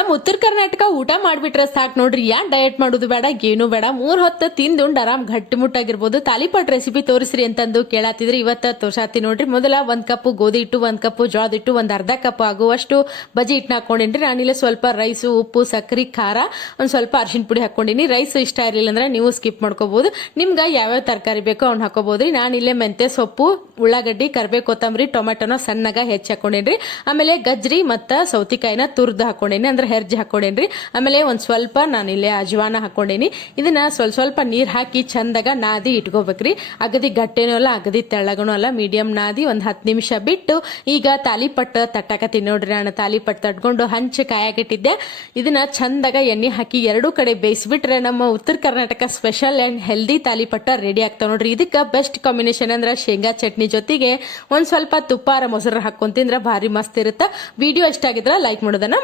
ನಮ್ಮ ಉತ್ತರ ಕರ್ನಾಟಕ ಊಟ ಮಾಡ್ಬಿಟ್ರೆ ಸಾಕು ನೋಡ್ರಿ. ಡಯಟ್ ಮಾಡೋದು ಬೇಡ, ಏನು ಬೇಡ, 3 ಹೊತ್ತು ತಿಂದುಂಡು ಆರಾಮ್ ಗಟ್ಟಿಮುಟ್ಟಾಗಿರ್ಬೋದು. ತಾಲಿಪಟ್ ರೆಸಿಪಿ ತೋರಿಸ್ರಿ ಅಂತಂದು ಕೇಳತ್ತಿದ್ರಿ. ಇವತ್ತು ತೋರ್ಸಾತಿ ನೋಡ್ರಿ. ಮೊದಲ 1 ಕಪ್ ಗೋಧಿ ಹಿಟ್ಟು, 1 ಕಪ್ ಜೋಳದ ಹಿಟ್ಟು, ಒಂದು ಅರ್ಧ ಕಪ್ ಆಗುವಷ್ಟು ಬಜಿ ಹಿಟ್ಟನ್ನ ಹಾಕೊಂಡೇನ್ರಿ. ನಾನಿಲ್ಲಿ ಸ್ವಲ್ಪ ರೈಸು, ಉಪ್ಪು, ಸಕ್ಕರೆ, ಖಾರ, ಒಂದು ಸ್ವಲ್ಪ ಅರಿಶಿನ ಪುಡಿ ಹಾಕೊಂಡಿನಿ. ರೈಸ್ ಇಷ್ಟ ಇರಲಿಲ್ಲ ಅಂದ್ರೆ ನೀವು ಸ್ಕಿಪ್ ಮಾಡ್ಕೋಬಹುದು. ನಿಮ್ಗೆ ಯಾವ್ಯಾವ ತರಕಾರಿ ಬೇಕೋ ಅವ್ನ ಹಾಕೋಬಹುದ್ರಿ. ನಾನಿಲ್ಲೇ ಮೆಂತೆ ಸೊಪ್ಪು, ಉಳ್ಳಾಗಡ್ಡಿ, ಕರ್ಬೇವು, ಕೊತ್ತಂಬರಿ, ಟೊಮೆಟೊನ ಸಣ್ಣಗ ಹೆಚ್ಚಿ ಹಾಕೊಂಡೇನ್ರಿ. ಆಮೇಲೆ ಗಜ್ರಿ ಮತ್ತು ಸೌತಿಕಾಯಿನ ತುರ್ದು ಹಾಕೊಂಡೇನಿ, ಅಂದ್ರೆ ಹೆರ್ಜಿ ಹಾಕೊಂಡೇನ್ರಿ. ಆಮೇಲೆ ಒಂದು ಸ್ವಲ್ಪ ನಾನಿಲ್ಲೇ ಅಜ್ವಾನ ಹಾಕೊಂಡೇನಿ. ಇದನ್ನ ಸ್ವಲ್ಪ ನೀರು ಹಾಕಿ ಚಂದಾಗ ನಾದಿ ಇಟ್ಕೋಬೇಕ್ರಿ. ಅಗದಿ ಗಟ್ಟೆನೂ ಅಲ್ಲ, ಅಗದಿ ತೆಳ್ಳಗನೂ ಅಲ್ಲ, ಮೀಡಿಯಂ ನಾದಿ ಒಂದು 10 ನಿಮಿಷ ಬಿಟ್ಟು ಈಗ ತಾಲಿಪಟ್ ತಟ್ಟಾಕತ್ತೀನಿ ನೋಡ್ರಿ. ನಾನು ತಾಲಿಪಟ್ ತಟ್ಕೊಂಡು ಹಂಚಿ ಕಾಯಾಕಿಟ್ಟಿದ್ದೆ. ಇದನ್ನ ಚಂದಾಗ ಎಣ್ಣೆ ಹಾಕಿ ಎರಡೂ ಕಡೆ ಬೇಯಿಸ್ಬಿಟ್ರೆ ನಮ್ಮ ಉತ್ತರ ಕರ್ನಾಟಕ ಸ್ಪೆಷಲ್ ಆ್ಯಂಡ್ ಹೆಲ್ದಿ ತಾಲಿಪಟ್ಟ ರೆಡಿ ಆಗ್ತಾವ ನೋಡ್ರಿ. ಇದಕ್ಕೆ ಬೆಸ್ಟ್ ಕಾಂಬಿನೇಷನ್ ಅಂದ್ರೆ ಶೇಂಗಾ ಚಟ್ನಿ ಜೊತೆಗೆ ಒಂದು ಸ್ವಲ್ಪ ತುಪ್ಪಾರ ಮೊಸರು ಹಾಕೊಂಡ್ ತಿಂದ್ರೆ ಭಾರಿ ಮಸ್ತ್ ಇರುತ್ತೆ. ವಿಡಿಯೋ ಇಷ್ಟ ಆಗಿದ್ರೆ ಲೈಕ್ ಮಾಡೋದನ್ನ